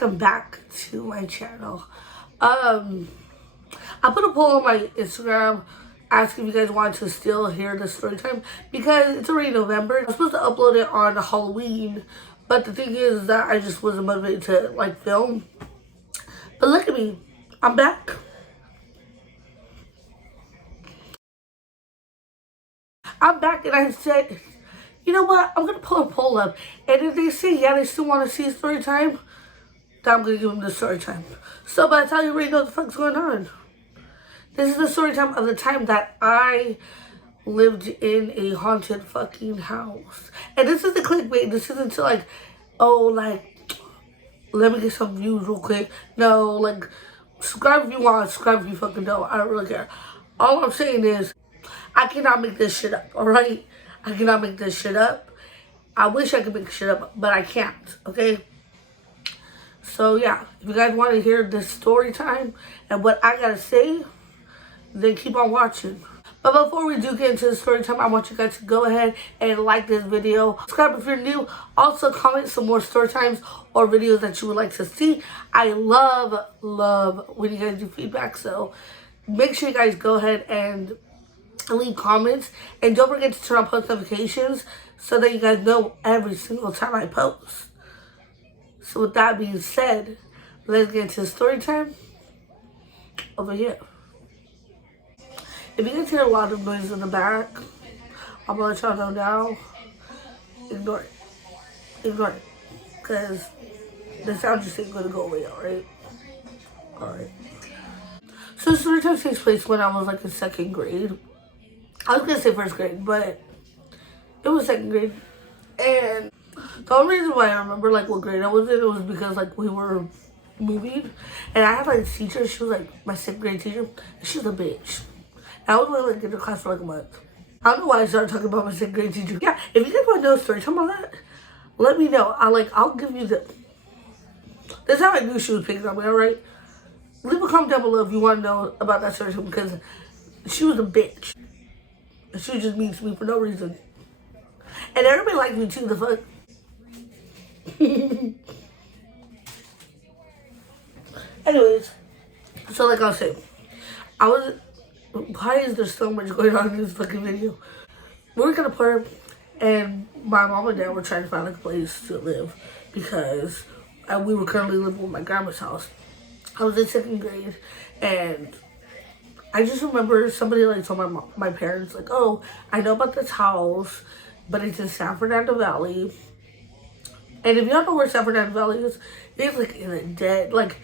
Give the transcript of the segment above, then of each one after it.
welcome back to my channel. I put a poll on my Instagram asking if you guys want to still hear the story time because it's already November. I'm supposed to upload it on Halloween, but the thing is that I just wasn't motivated to like film. But look at me, I'm back. I'm back, and I said, you know what, I'm gonna pull a poll up, and if they say yeah, they still want to see story time, then I'm gonna give them the story time. So by the time you already know what the fuck's going on, this is the story time of the time that I lived in a haunted fucking house. And this is the clickbait. This isn't to like, oh, like, let me get some views real quick. No, like, subscribe if you want, subscribe if you fucking don't. I don't really care. All I'm saying is, I cannot make this shit up, alright? I cannot make this shit up. I wish I could make shit up, but I can't, okay? So, yeah, if you guys want to hear this story time and what I gotta say, then keep on watching. But before we do get into the story time, I want you guys to go ahead and like this video. Subscribe if you're new. Also, comment some more story times or videos that you would like to see. I love when you guys do feedback. So, make sure you guys go ahead and leave comments, and don't forget to turn on post notifications so that you guys know every single time I post. So with that being said, let's get into the story time over here. If you guys hear a lot of noise in the back, I'm gonna let y'all know now. Ignore it. Ignore it. Because the sound just ain't gonna go away, alright? Alright. So the story time takes place when I was like in second grade. I was gonna say first grade, but it was second grade. And the only reason why I remember like what grade I was in, it was because like we were moving, and I had like a teacher. She was like my second grade teacher, and she was a bitch. And I was only like in her class for like a month. I don't know why I started talking about my second grade teacher. Yeah, if you guys want to know a story time about that, let me know. I'll give you the. That's how I knew she was picking on me. Alright, leave a comment down below if you want to know about that story time, because she was a bitch. She was just mean to me for no reason. And everybody liked me too, the fuck. Anyways, so like I was saying, why is there so much going on in this fucking video? We were gonna park, and my mom and dad were trying to find like a place to live because we were currently living with my grandma's house. I was in second grade, and I just remember somebody like told my parents like, oh, I know about this house, but it's in San Fernando Valley. And if y'all know where San Fernando Valley is, it's like in a dead, like,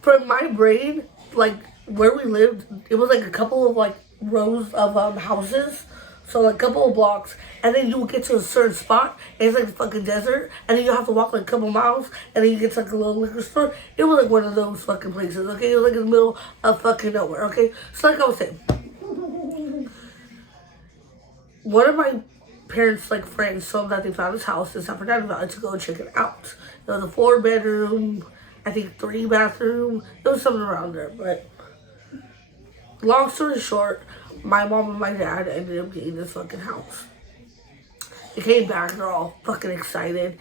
from my brain, like where we lived, it was like a couple of like rows of houses. So like a couple of blocks, and then you would get to a certain spot, and it's like the fucking desert, and then you have to walk like a couple miles, and then you get to like a little liquor store. It was like one of those fucking places, okay? It was like in the middle of fucking nowhere, okay? So like I was saying, one of my parents' like friends told them that they found this house in San Fernando Valley to go check it out. It was a 4-bedroom, I think 3-bathroom. It was something around there, but long story short, my mom and my dad ended up getting this fucking house. They came back, they're all fucking excited.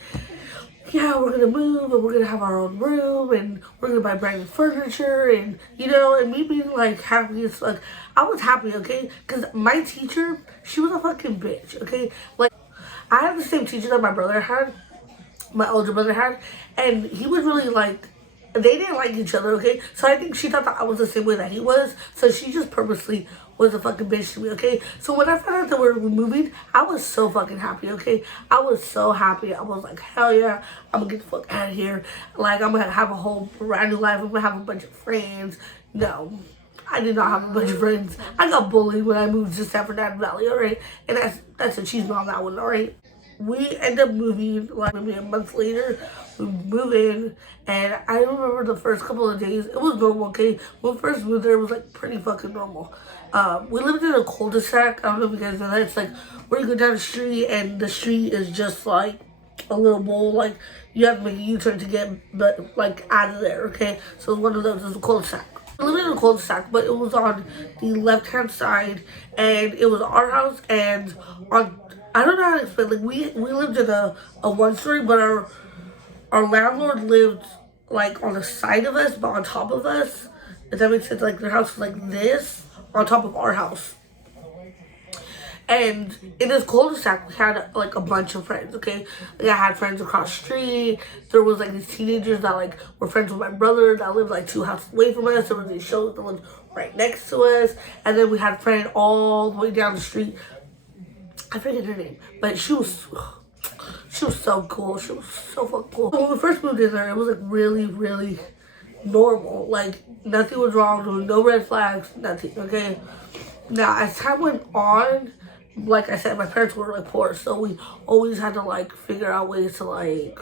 Yeah, we're gonna move, and we're gonna have our own room, and we're gonna buy brand new furniture, and you know, and me being like happy as fuck. I was happy, okay? Because my teacher, she was a fucking bitch, okay? Like, I had the same teacher that my brother had, my older brother had, and he was really like, they didn't like each other, okay? So I think she thought that I was the same way that he was, so she just purposely was a fucking bitch to me, okay? So when I found out that we were moving, I was so fucking happy, okay? I was so happy. I was like, hell yeah, I'm gonna get the fuck out of here. Like, I'm gonna have a whole brand new life. I'm gonna have a bunch of friends. No, I did not have a bunch of friends. I got bullied when I moved to San Fernando Valley, alright? And that's a cheese on that one, alright? We end up moving, like maybe a month later, we move in, and I remember the first couple of days, it was normal, okay? When we first moved there, it was like pretty fucking normal. We lived in a cul-de-sac. I don't know if you guys know that. It's like where you go down the street, and the street is just like a little bowl. Like you have to make a U-turn to get, but like out of there, okay? So one of those is a cul-de-sac. We lived in a cul-de-sac, but it was on the left-hand side, and it was our house, and on, I don't know how to explain, like we lived in a one-story, but our landlord lived like on the side of us, but on top of us. If that makes sense, like their house was like this on top of our house. And in this cul-de-sac, we had like a bunch of friends, okay? Like I had friends across the street. There was like these teenagers that like were friends with my brother that lived like 2 houses away from us. There was these shows that lived right next to us. And then we had a friend all the way down the street. I forget her name, but she was so cool. She was so fucking cool. So when we first moved in there, it was like really, really normal. Like nothing was wrong. There was no red flags, nothing, okay? Now, as time went on, like I said, my parents were like poor, so we always had to like figure out ways to like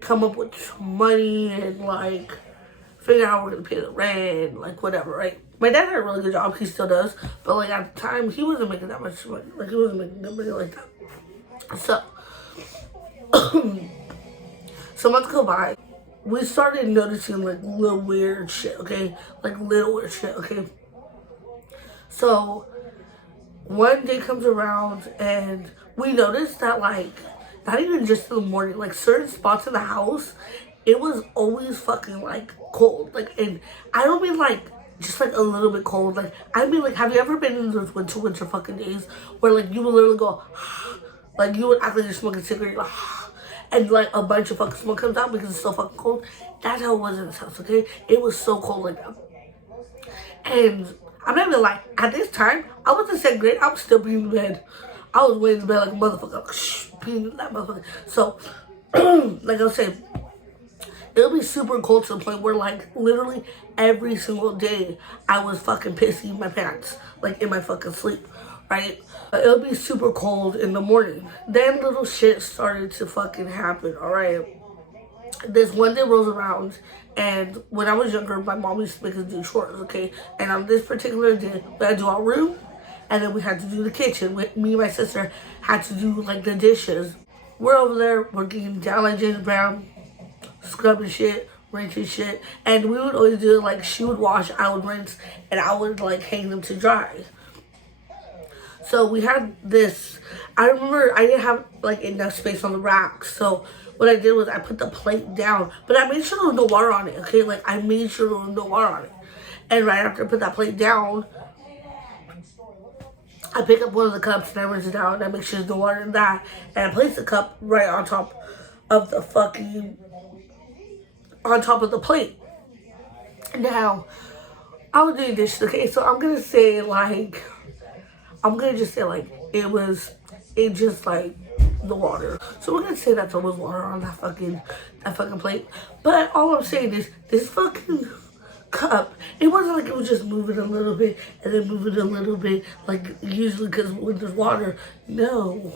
come up with money and like figure out how we're gonna pay the rent, like whatever, right? My dad had a really good job, he still does, but like at the time he wasn't making that much money, like he wasn't making good money like that. So some months go by, we started noticing like little weird shit, okay? Like little weird shit, okay? So one day comes around and we noticed that like, not even just in the morning, like certain spots in the house, it was always fucking like cold. Like, and I don't mean like just like a little bit cold. Like, I mean like, have you ever been in those winter fucking days where like you would literally go, like you would act like you're smoking a cigarette, like, and like a bunch of fucking smoke comes out because it's so fucking cold? That's how it was in this house, okay? It was so cold like that. And I'm not even like, at this time, I was in 2nd grade, I was still being in bed. I was waiting in bed like a motherfucker, like, being that motherfucker. So, like I was saying, it'll be super cold to the point where like literally every single day I was fucking pissing my pants, like in my fucking sleep, right? It'll be super cold in the morning. Then little shit started to fucking happen, alright? This one day rolls around, and when I was younger, my mom used to make us do chores, okay? And on this particular day, we had to do our room, and then we had to do the kitchen. Me and my sister had to do, like, the dishes. We're over there, we're getting down like James Brown, scrubbing shit, rinsing shit, and we would always do it, like, she would wash, I would rinse, and I would, like, hang them to dry. So we had this, I remember I didn't have, like, enough space on the rack, so what I did was I put the plate down, but I made sure there was no water on it, okay? Like, I made sure there was no water on it. And right after I put that plate down, I pick up one of the cups and I rinse it out and I make sure there's no water in that. And I place the cup right on top of the plate. Now, I was doing dishes, okay? So I'm gonna just say, like, it just like, the water. So we're gonna say that there was water on that fucking plate. But all I'm saying is this fucking cup, it wasn't like it was just moving a little bit and then moving a little bit like usually, because when there's water. No.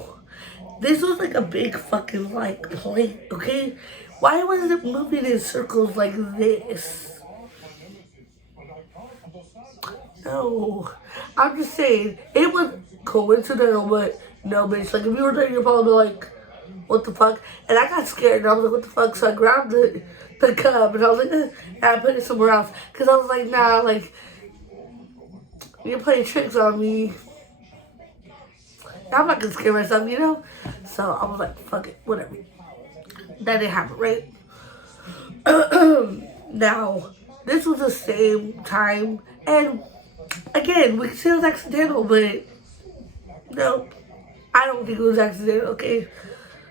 This was like a big fucking like plate, okay? Why was it moving in circles like this? No. I'm just saying, it was coincidental, but no, bitch. Like, if you were there, you'd probably be like, what the fuck? And I got scared, and I was like, what the fuck? So I grabbed the cup, and I was like, and I put it somewhere else. Because I was like, nah, like, you're playing tricks on me. I'm not going to scare myself, you know? So I was like, fuck it, whatever. That didn't happen, right? Now, this was the same time, and again, we can say it was accidental, but no. I don't think it was accidental, okay?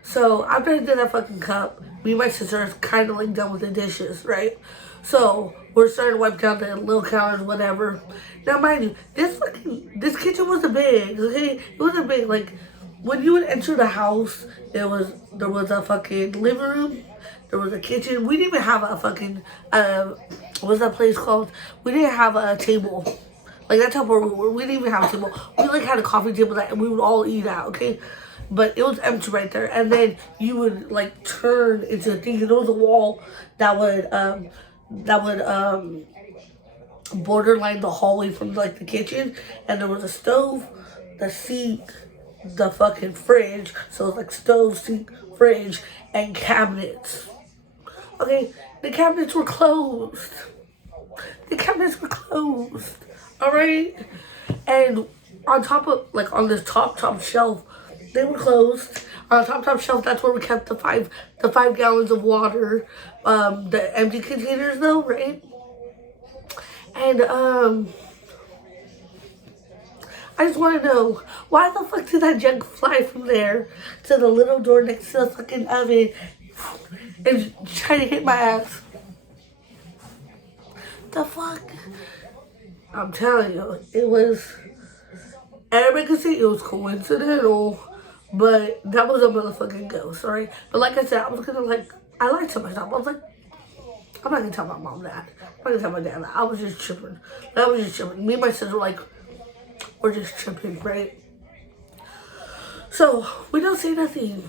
So after I did that fucking cup, me and my sister is kind of like done with the dishes, right? So we're starting to wipe down the little counters, whatever. Now, mind you, this kitchen wasn't big, okay? It wasn't big. Like, when you would enter the house, there was a fucking living room, there was a kitchen. We didn't even have a fucking what's that place called? We didn't have a table. Like, that's how poor we were. We didn't even have a table. We, like, had a coffee table that we would all eat at, okay? But it was empty right there. And then you would, like, turn into a thing. And there was a wall that would borderline the hallway from, like, the kitchen. And there was a stove, the sink, the fucking fridge. So, it was, like, stove, sink, fridge, and cabinets. Okay? The cabinets were closed. The cabinets were closed. Alright? And on top of, like, on this top shelf, they were closed. On the top shelf, that's where we kept the 5 gallons of water, the empty containers though, right? And I just want to know, why the fuck did that jug fly from there to the little door next to the fucking oven and try to hit my ass? The fuck? I'm telling you, it was, everybody could say it was coincidental, but that was a motherfucking ghost, alright? But like I said, I was gonna I lied to myself. I was like, I'm not gonna tell my mom that. I'm not gonna tell my dad that. I was just tripping. That was just tripping. Me and my sister we're just tripping, right? So, we don't say nothing.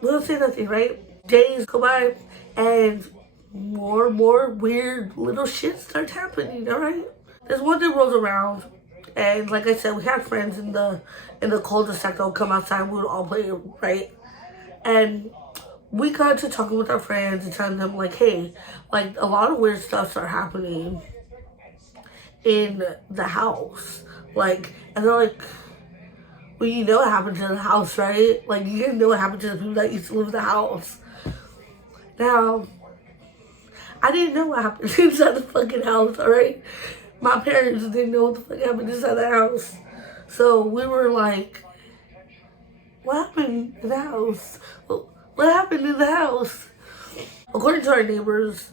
We don't say nothing, right? Days go by, and more weird little shit starts happening, alright? There's one day rolls around, and like I said, we had friends in the cul-de-sac that would come outside and we would all play, right? And we got to talking with our friends and telling them, like, hey, like, a lot of weird stuff are happening in the house. Like, and they're like, well, you know what happened to the house, right? Like, you didn't know what happened to the people that used to live in the house. Now, I didn't know what happened inside the fucking house, alright? My parents didn't know what the fuck happened inside the house. So we were like, what happened in the house? What happened in the house? According to our neighbors,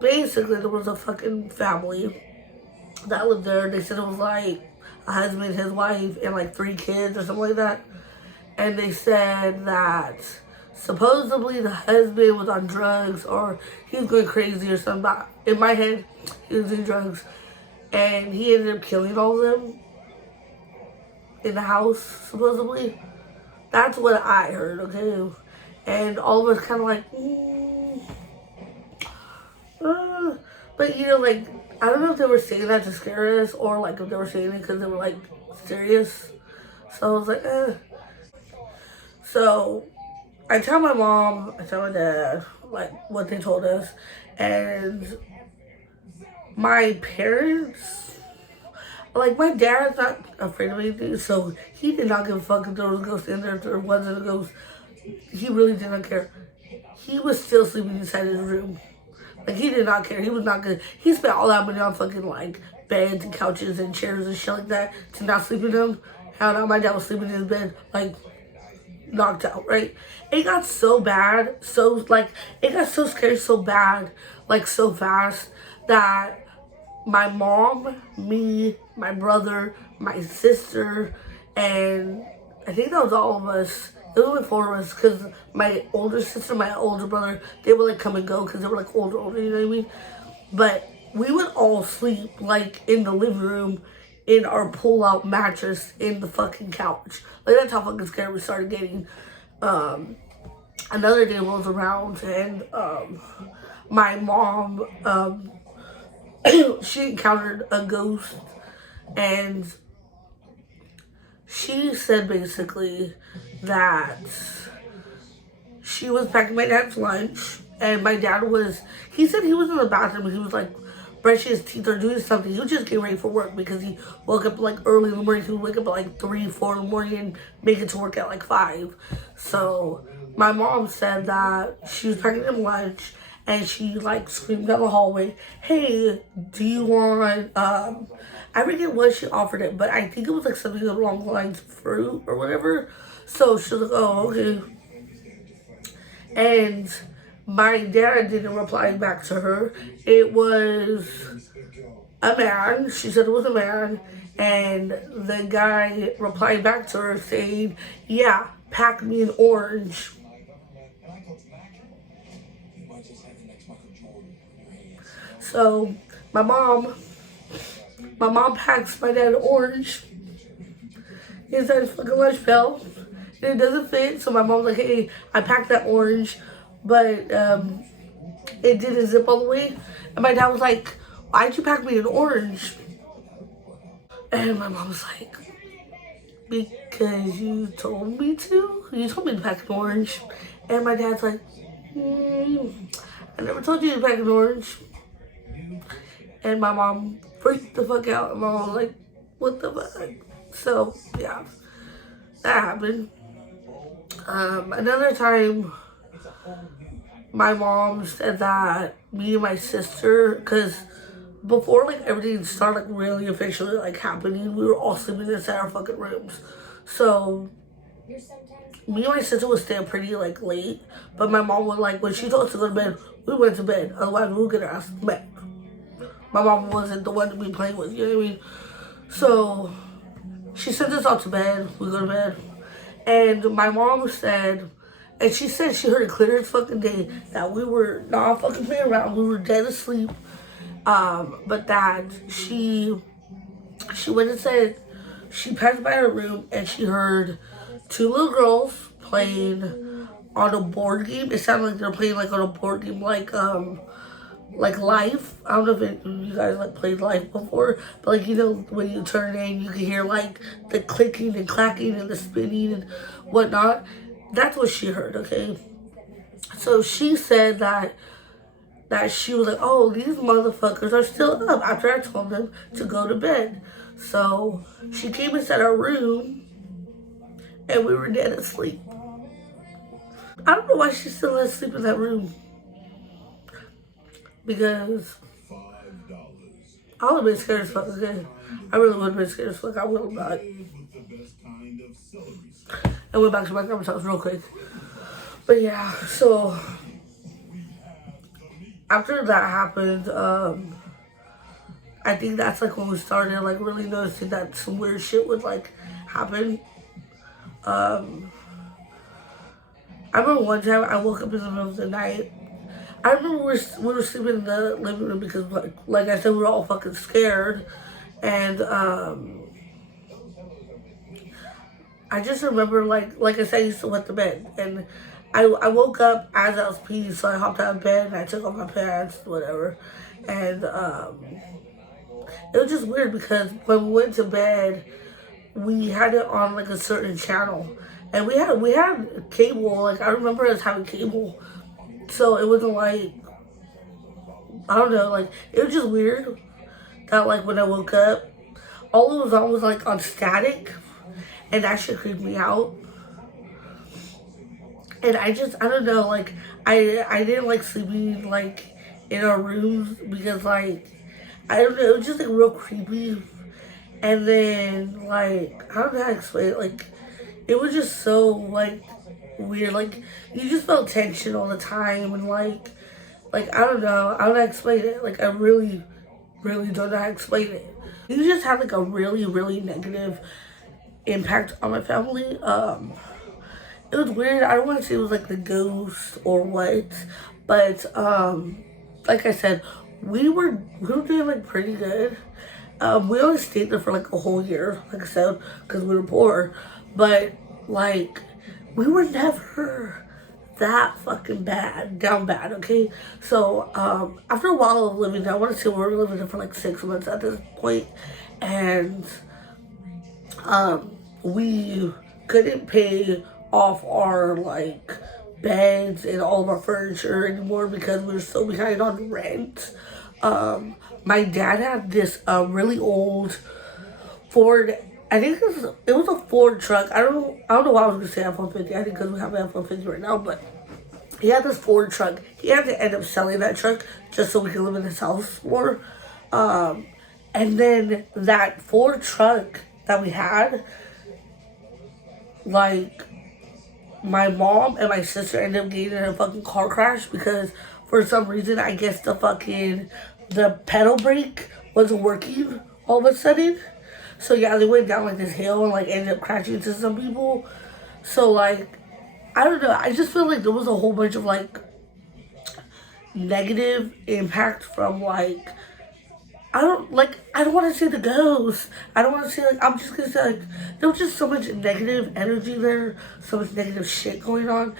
basically there was a fucking family that lived there. They said it was like a husband, his wife, and like 3 kids or something like that. And they said that supposedly the husband was on drugs or he was going crazy or something. In my head, he was doing drugs. And he ended up killing all of them in the house, supposedly. That's what I heard, okay? And all of us kind of like, but you know, like, I don't know if they were saying that to scare us or like if they were saying it because they were like serious. So I was like, So I tell my mom, I tell my dad, like, what they told us. And my parents, like, my dad's not afraid of anything, so he did not give a fuck if there was a ghost in there, if there wasn't a ghost. He really did not care. He was still sleeping inside his room. Like, he did not care. He was not good. He spent all that money on fucking, like, beds and couches and chairs and shit like that to not sleep in them. Hell no, my dad was sleeping in his bed, like, knocked out, right? It got so bad, it got so scary so bad, like, so fast, that my mom, me, my brother, my sister, and I think that was all of us. It was only 4 of us because my older sister, my older brother, they would like come and go because they were like older, you know what I mean? But we would all sleep like in the living room in our pull-out mattress in the fucking couch. Like, that's how fucking scared we started getting. Another day rolls around and my mom, she encountered a ghost, and she said basically that she was packing my dad's lunch, and my dad he said he was in the bathroom, he was like brushing his teeth or doing something. He was just getting ready for work because he woke up like early in the morning. He would wake up at like 3, 4 in the morning and make it to work at like 5. So my mom said that she was packing him lunch, and she like screamed down the hallway, hey, do you want, I forget what she offered it, but I think it was like something along the lines of fruit or whatever. So she was like, oh, okay. And my dad didn't reply back to her. It was a man. She said it was a man. And the guy replied back to her saying, yeah, pack me an orange. So my mom packs my dad an orange inside his fucking lunch belt. And it doesn't fit, so my mom's like, hey, I packed that orange, but it didn't zip all the way. And my dad was like, why'd you pack me an orange? And my mom was like, because you told me to? You told me to pack an orange. And my dad's like, I never told you to pack an orange. And my mom freaked the fuck out. And my mom was like, what the fuck? So, yeah, that happened. Another time, my mom said that me and my sister, because before like everything started like really officially like happening, we were all sleeping inside our fucking rooms. So me and my sister would stay up pretty like late, but my mom would like when she told us to go to bed, we went to bed. Otherwise, we would get our ass to bed. My mom wasn't the one to be playing with. You know what I mean? So she sent us all to bed. We go to bed, and my mom said. And she said she heard it clear as fucking day that we were not fucking playing around. We were dead asleep. But that she went and said she passed by her room and she heard two little girls playing on a board game. It sounded like they were playing like on a board game like Life. I don't know if you guys like played Life before, but like you know when you turn it in, you can hear like the clicking and clacking and the spinning and whatnot. That's what she heard. Okay, so she said that she was like, oh, these motherfuckers are still up after I told them to go to bed. So she came inside our room and we were dead asleep. I don't know why she still let us sleep in that room. Because I would have been scared as fuck, okay? I really would have been scared as fuck. I would have not. I went back to my grandma's house real quick. But yeah, so after that happened, I think that's like when we started like really noticing that some weird shit would like happen. I remember one time I woke up in the middle of the night. I remember we were sleeping in the living room because like I said, we were all fucking scared. And I just remember like I said, I used to wet the bed. And I woke up as I was peeing, so I hopped out of bed and I took off my pants, whatever. And it was just weird because when we went to bed, we had it on like a certain channel, and we had cable. Like I remember us having cable, so it wasn't like I don't know. Like it was just weird that like when I woke up, all it was on was like on static, and that shit creeped me out. And I don't know. Like I didn't like sleeping like in our rooms because like I don't know. It was just like real creepy. And then, like, I don't know how to explain it. Like, it was just so, like, weird. Like, you just felt tension all the time. And, like, I don't know. I don't know how to explain it. Like, I really, really don't know how to explain it. You just had, like, a really, really negative impact on my family. It was weird. I don't want to say it was, like, the ghost or what. But, like I said, we were doing, like, pretty good. We only stayed there for like a whole year, like I said, because we were poor. But like, we were never that fucking down bad, okay? So after a while of living there, I want to say we were living there for like 6 months at this point, and we couldn't pay off our like beds and all of our furniture anymore because we were so behind on rent. My dad had this really old Ford. I think it was a Ford truck. I don't know why I was gonna say F-150. I think because we have an F-150 right now, but he had this Ford truck. He had to end up selling that truck just so we could live in his house more. And then that Ford truck that we had, like, my mom and my sister ended up getting in a fucking car crash because for some reason, I guess the pedal brake wasn't working all of a sudden. So yeah, they went down like this hill and like ended up crashing into some people. So like, I don't know. I just feel like there was a whole bunch of like negative impact from like, I don't want to say the ghost. I don't want to say like, I'm just gonna say like, there was just so much negative energy there, so much negative shit going on.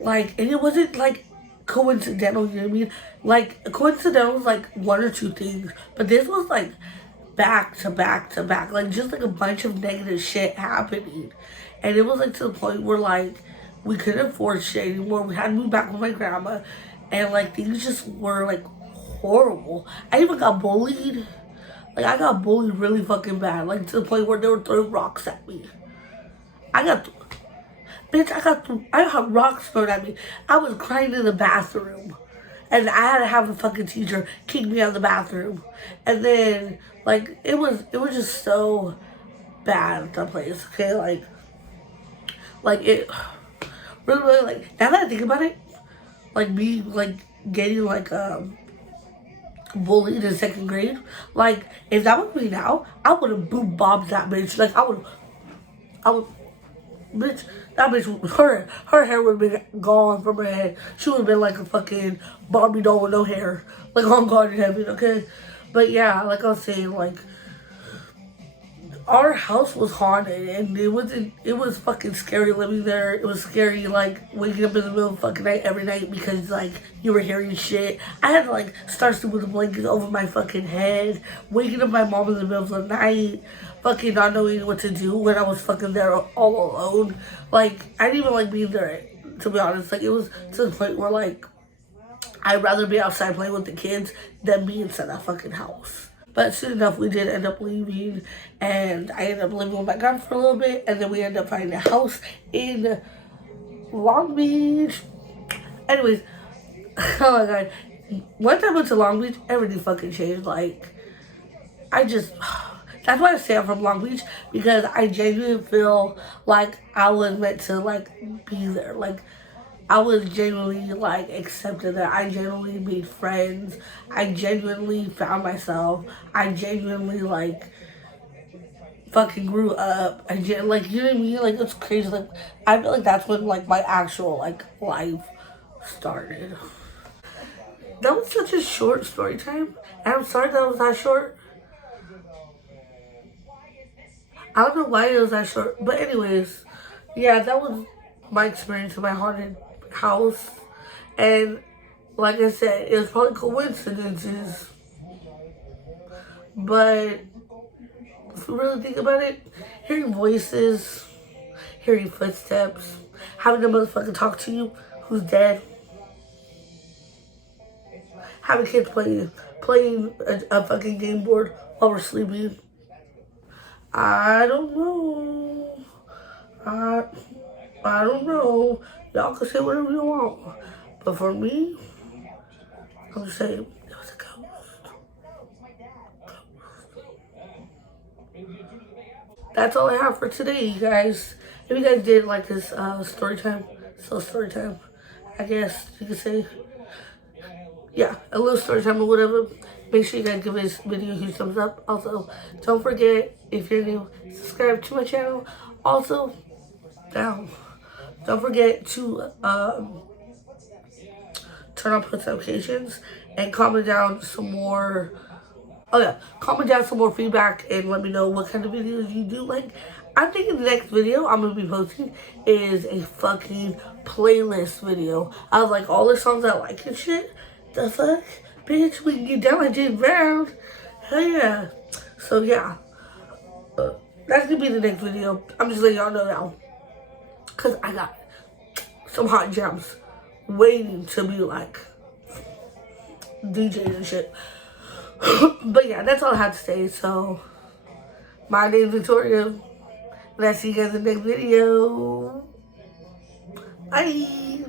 Like, and it wasn't like coincidental, you know what I mean? Like, coincidental was like one or two things, but this was like back to back to back, like just like a bunch of negative shit happening. And it was like to the point where like we couldn't afford shit anymore. We had to move back with my grandma, and like things just were like horrible. I even got bullied. Like, I got bullied really fucking bad, like to the point where they were throwing rocks at me. I got Bitch, I got rocks thrown at me. I was crying in the bathroom. And I had to have the fucking teacher kick me out of the bathroom. And then, like, it was just so bad at that place, okay? Like it, really, like, now that I think about it, like, me, like, getting, like, bullied in second grade, like, if that was me now, I would have boom bombed that bitch. Like, I would, bitch, that bitch, her hair would have been gone from her head. She would have been like a fucking Barbie doll with no hair. Like, on God in heaven, okay? But yeah, like I was saying, like, our house was haunted, and it was fucking scary living there. It was scary, like, waking up in the middle of the fucking night every night because, like, you were hearing shit. I had to, like, start sleeping with a blanket over my fucking head, waking up my mom in the middle of the night, fucking not knowing what to do when I was fucking there all alone. Like, I didn't even like being there, to be honest. Like, it was to the point where, like, I'd rather be outside playing with the kids than be inside that fucking house. But soon enough, we did end up leaving, and I ended up living with my grandma for a little bit, and then we ended up finding a house in Long Beach. Anyways, oh my god. Once I went to Long Beach, everything fucking changed. Like, I just, that's why I say I'm from Long Beach, because I genuinely feel like I was meant to, like, be there. Like, I was genuinely, like, accepted there. I genuinely made friends. I genuinely found myself. I genuinely, like, fucking grew up. Like, you know what I mean? Like, it's crazy. Like, I feel like that's when, like, my actual, like, life started. That was such a short story time. And I'm sorry that was that short. I don't know why it was that short. But anyways, yeah, that was my experience in my haunted house. And like I said, it was probably coincidences. But if you really think about it, hearing voices, hearing footsteps, having a motherfucker talk to you who's dead, having kids playing a fucking game board while we're sleeping. I don't know. I don't know. Y'all can say whatever you want. But for me, I'm just saying, it was a ghost. That's all I have for today, you guys. If you guys did like this story time, I guess you could say, yeah, a little story time or whatever. Make sure you guys give this video a huge thumbs up. Also, don't forget, if you're new, subscribe to my channel. Also, don't forget to turn on post notifications and comment down some more. Oh yeah, comment down some more feedback and let me know what kind of videos you do like. I'm thinking the next video I'm gonna be posting is a fucking playlist video. I was like all the songs I like and shit. The fuck? Bitch, we can get down like James Brown. Hell yeah. So yeah. That's gonna be the next video. I'm just letting y'all know now. Cause I got some hot gems waiting to be like DJs and shit. But yeah, that's all I have to say. So, my name's Victoria. And I'll see you guys in the next video. Bye.